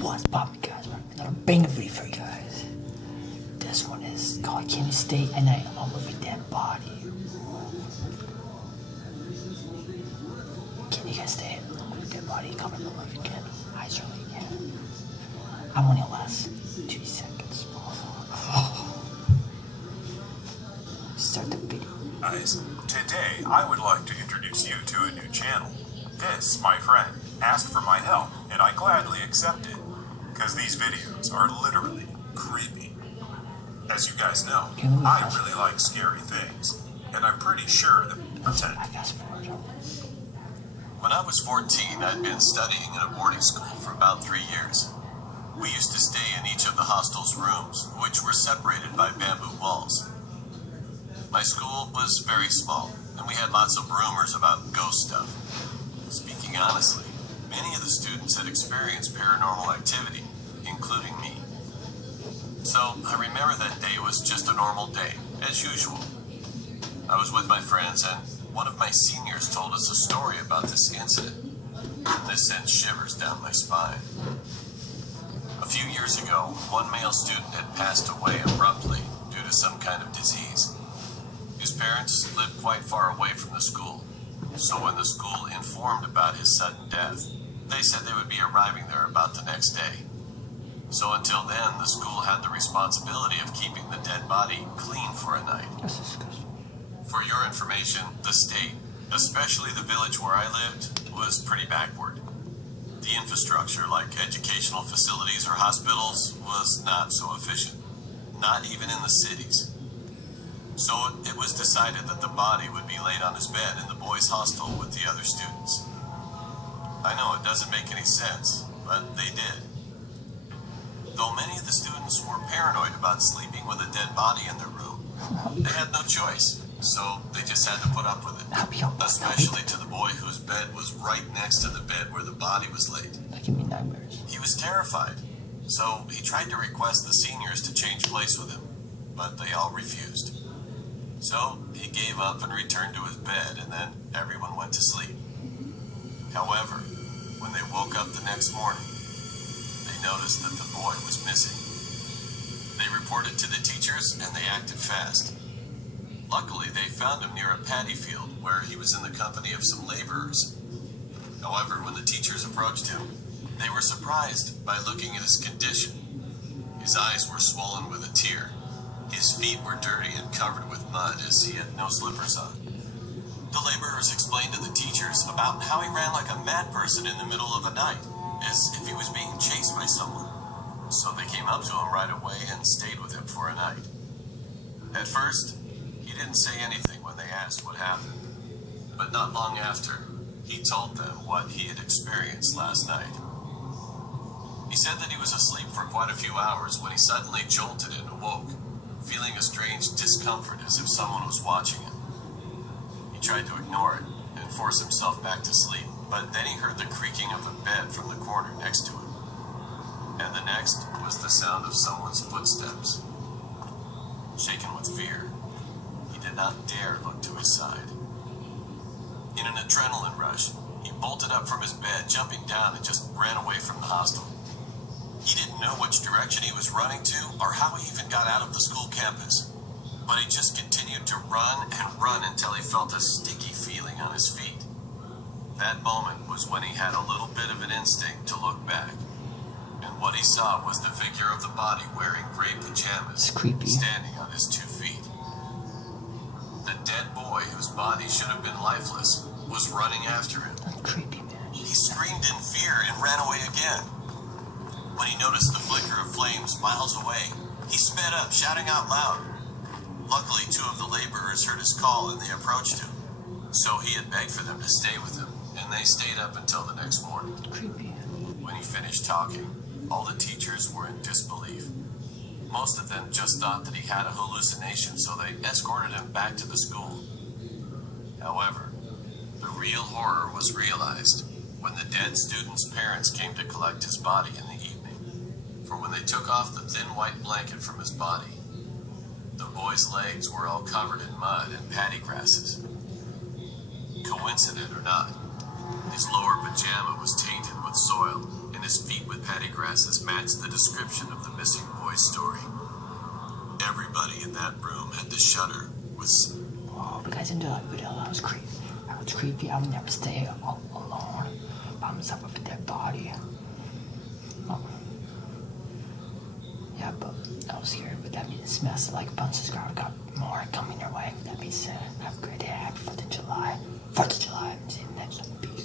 What's poppin', guys? Another banger video for you guys. This one is called Can You Stay at Night Alone with a Dead Body? Can you guys stay alone with a dead body? Comment below if you can. I certainly can. I'm only last 2 seconds. Start the video. Guys, today I would like to introduce you to a new channel. This, my friend, asked for my help, and I gladly accepted, because these videos are literally creepy. As you guys know, I really like scary things, and I'm pretty sure that I fast forward. When I was 14, I'd been studying in a boarding school for about 3 years. We used to stay in each of the hostel's rooms, which were separated by bamboo walls. My school was very small, and we had lots of rumors about ghost stuff. Speaking honestly, many of the students had experienced paranormal activity, including me. So I remember that day was just a normal day, as usual. I was with my friends, and one of my seniors told us a story about this incident. This sent shivers down my spine. A few years ago, one male student had passed away abruptly due to some kind of disease. His parents lived quite far away from the school, so when the school informed about his sudden death, they said they would be arriving there about the next day. So until then, the school had the responsibility of keeping the dead body clean for a night. That's disgusting. For your information, the state, especially the village where I lived, was pretty backward. The infrastructure, like educational facilities or hospitals, was not so efficient, not even in the cities. So it was decided that the body would be laid on his bed in the boys' hostel with the other students. I know it doesn't make any sense, but they did. Though many of the students were paranoid about sleeping with a dead body in their room, they had no choice, so they just had to put up with it. Especially to the boy whose bed was right next to the bed where the body was laid. That give me nightmares. He was terrified, so he tried to request the seniors to change place with him, but they all refused. So he gave up and returned to his bed, and then everyone went to sleep. However, when they woke up the next morning, they noticed that the boy was missing. They reported to the teachers, and they acted fast. Luckily, they found him near a paddy field where he was in the company of some laborers. However, when the teachers approached him, they were surprised by looking at his condition. His eyes were swollen with a tear. His feet were dirty and covered with mud as he had no slippers on. The laborers explained to the teachers about how he ran like a mad person in the middle of the night, as if he was being chased by someone. So they came up to him right away and stayed with him for a night. At first, he didn't say anything when they asked what happened, but not long after, he told them what he had experienced last night. He said that he was asleep for quite a few hours when he suddenly jolted and awoke, feeling a strange discomfort as if someone was watching him. He tried to ignore it and force himself back to sleep, but then he heard the creaking of a bed from the corner next to him. And the next was the sound of someone's footsteps. Shaken with fear, he did not dare look to his side. In an adrenaline rush, he bolted up from his bed, jumping down, and just ran away from the hostel. He didn't know which direction he was running to or how he even got out of the school campus, but he just continued to run and run until he felt a sticky feeling on his feet. That moment was when he had a little bit of an instinct to look back, and what he saw was the figure of the body wearing gray pajamas, standing on his 2 feet. The dead boy, whose body should have been lifeless, was running after him. That's creepy, man. He screamed in fear and ran away again. When he noticed the flicker of flames miles away, he sped up, shouting out loud. Luckily, 2 of the laborers heard his call and they approached him. So he had begged for them to stay with him, and they stayed up until the next morning. Creepy. When he finished talking, all the teachers were in disbelief. Most of them just thought that he had a hallucination, so they escorted him back to the school. However, the real horror was realized when the dead student's parents came to collect his body in the evening. For when they took off the thin white blanket from his body, the boy's legs were all covered in mud and paddy grasses. Coincident or not, his lower pajama was tainted with soil and his feet with paddy grasses fits the description of the missing boy story. Everybody in that room had to shudder with... Oh, but guys, into that video, that was creepy. That was creepy. I would never stay alone by myself with a dead body. Oh. Yeah, but I was scared. But that means smash the like button, subscribe. Got more coming your way. That being said, have a great day. Happy 4th of July. 4th of July. See you next one. Peace.